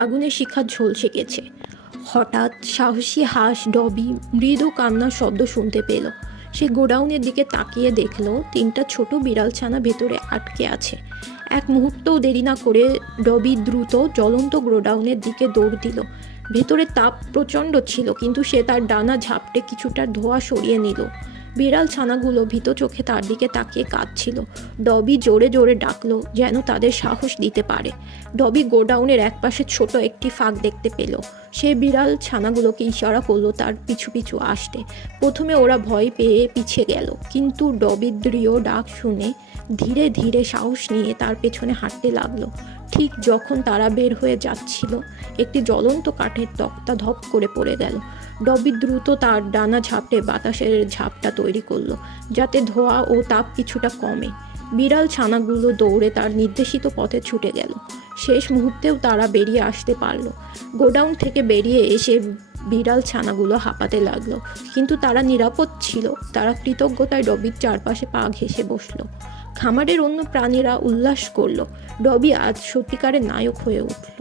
আগুনের শিখা ঝলসে গেছে। হঠাৎ সাহসী হাঁস ডবি মৃদু কান্নার শব্দ শুনতে পেল। সে গোডাউনের দিকে তাকিয়ে দেখল তিনটা ছোট বিড়াল ছানা ভেতরে আটকে আছে। এক মুহূর্তও দেরি না করে ডবি দ্রুত জ্বলন্ত গোডাউনের দিকে দৌড় দিল। ভেতরে তাপ প্রচণ্ড ছিল, কিন্তু সে তার ডানা ঝাপটে কিছুটা ধোঁয়া সরিয়ে নিল। বিড়াল ছানাগুলো ভীত চোখে তার দিকে তাকিয়ে কাঁদছিল। ডবি জোরে জোরে ডাকলো যেন তাদের সাহস দিতে পারে। ডবি গোডাউনের একপাশে ছোট একটি ফাঁক দেখতে পেল। সে বিড়াল ছানাগুলোকে ইশারা করলো তার পিছু পিছু আসতে। প্রথমে ওরা ভয় পেয়ে পিছিয়ে গেল, কিন্তু ডবির দৃঢ় ডাক শুনে ধীরে ধীরে সাহস নিয়ে তার পেছনে হাঁটতে লাগলো। ঠিক যখন তারা বের হয়ে যাচ্ছিল, একটি জ্বলন্ত কাঠের তক্তা ধপ করে পড়ে গেল। ডবি দ্রুত তার ডানা ঝাপটে বাতাসের ঝাপটা তৈরি করলো, যাতে ধোঁয়া ও তাপ কিছুটা কমে। বিড়াল ছানাগুলো দৌড়ে তার নির্দেশিত পথে ছুটে গেল। শেষ মুহূর্তেও তারা বেরিয়ে আসতে পারলো। গোডাউন থেকে বেরিয়ে এসে বিড়াল ছানাগুলো হাঁপাতে লাগলো, কিন্তু তারা নিরাপদ ছিল। তারা কৃতজ্ঞতায় ডবির চারপাশে পা ঘেঁষে বসলো। খামারের অন্য প্রাণীরা উল্লাস করলো। ডবি আজ সত্যিকারের নায়ক হয়ে উঠল।